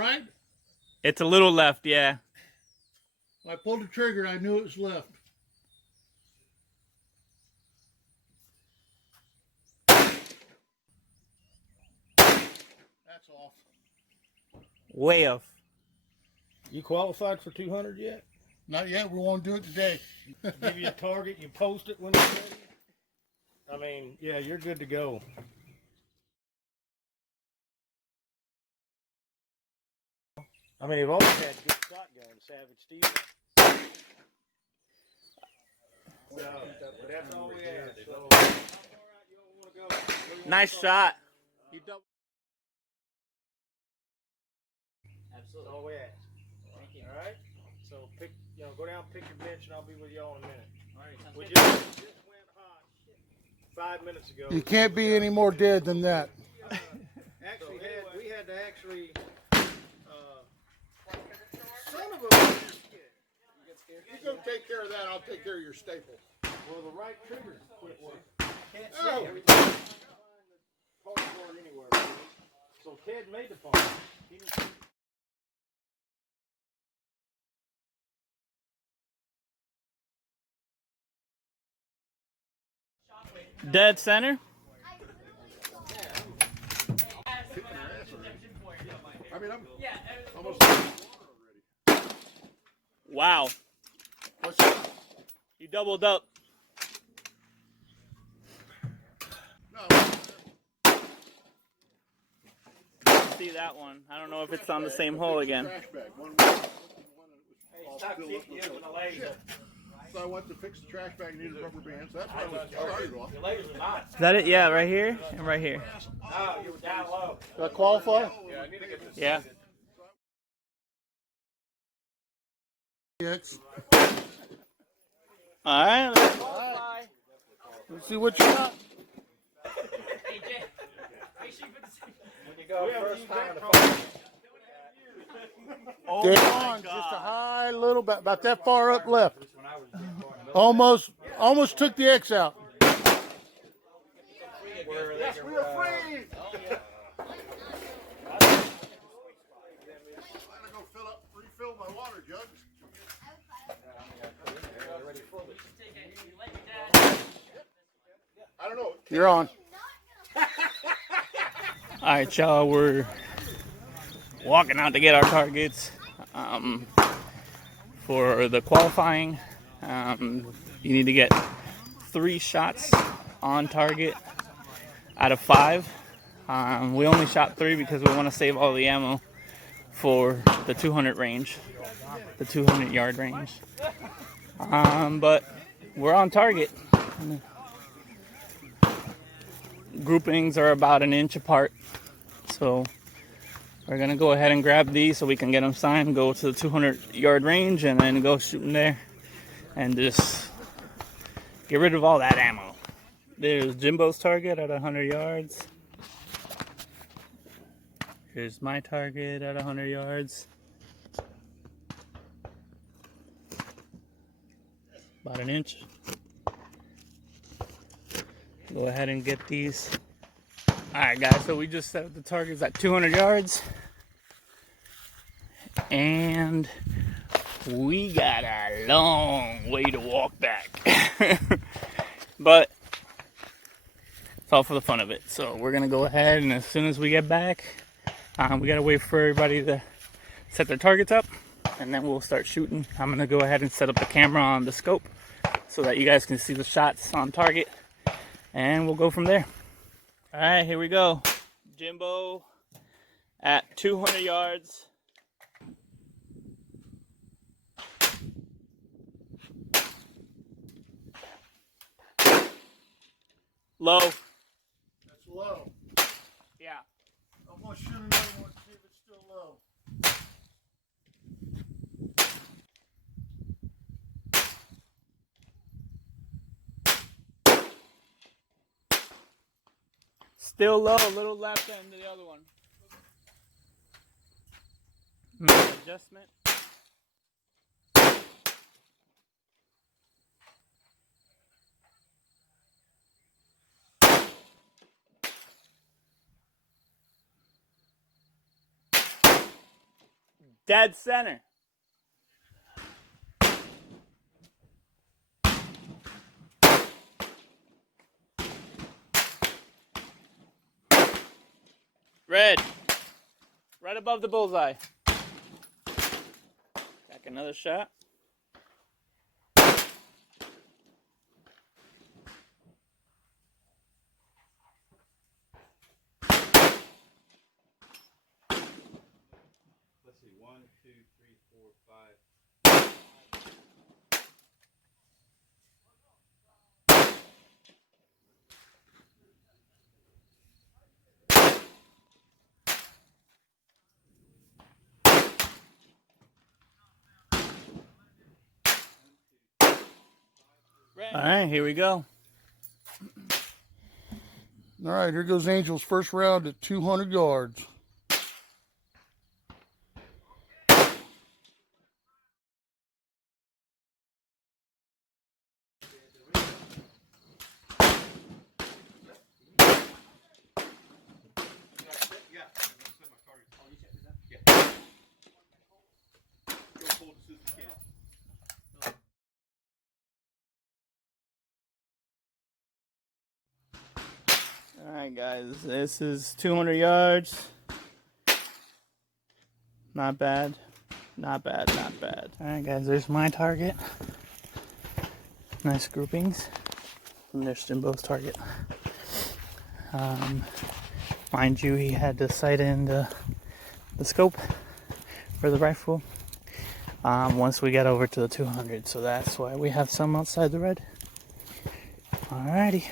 right? It's a little left, yeah. When I pulled the trigger, I knew it was left. That's off. Way off. You qualified for 200 yet? Not yet. We won't do it today. Give you a target, you post it when you're ready. I mean, yeah, you're good to go. I mean, they've always had good shotguns, Savage Steel. So, but that's all we have. So, how far out you want to go? Nice shot. You double. That's all we ask. Thank you. All right. So go down, pick your bench, and I'll be with y'all in a minute. All right. We just went hot 5 minutes ago. You can't be any more dead than that. We had to actually. Son of a bitch. You go take care of that. I'll take care of your staple. Well, the right trigger quit working. Can't see Oh. everything. Part board anywhere. So Ted made the part. Dead center. I mean, I'm almost already. Wow. What's that? You doubled up. No. See that one. I don't know if it's on the same hole again. Trash bag. One Shit. So I went to fix the trash bag and needed rubber bands. That's what I was started off. Your lasers are not. Is that it? Yeah, right here and right here. No, you were down low. Do I qualify? Yeah, I need to get this. Yeah. Yes. All right. Let's qualify. Let's see what you got. When you go first time in the phone. Oh Dead my on, just a God. high little bit, about that far up left. Almost took the X out. Yes, we are free. I'm gonna go refill my water jugs. I don't know. You're on. All right, y'all. We're walking out to get our targets for the qualifying. You need to get 3 shots on target out of 5. We only shot 3 because we want to save all the ammo for the 200 range, the 200 yard range. But we're on target. Groupings are about 1 inch apart, so we're gonna go ahead and grab these so we can get them signed, go to the 200 yard range, and then go shooting there and just get rid of all that ammo. There's Jimbo's target at 100 yards. Here's my target at 100 yards. About 1 inch. Go ahead and get these. Alright guys, so we just set up the targets at 200 yards. And we got a long way to walk back. But it's all for the fun of it. So we're going to go ahead, and as soon as we get back, we got to wait for everybody to set their targets up. And then we'll start shooting. I'm going to go ahead and set up the camera on the scope so that you guys can see the shots on target. And we'll go from there. All right, here we go. Jimbo at 200 yards. Low. That's low. Yeah. I'm gonna shoot another one, see if it's still low. Still low, a little left than the other one. Make adjustment. Dead center. Red. Right above the bullseye. Back another shot. Let's see, 1, 2, 3, 4, 5. All right, here we go. All right, here goes Angel's first round at 200 yards. Yeah, set my target. Oh, you checked it out? Yeah. Go hold as soon as you can. All right, guys, this is 200 yards. Not bad. Not bad, not bad. All right, guys, there's my target. Nice groupings. And there's Jimbo's target. Mind you, he had to sight in the scope for the rifle once we got over to the 200, so that's why we have some outside the red. Alrighty.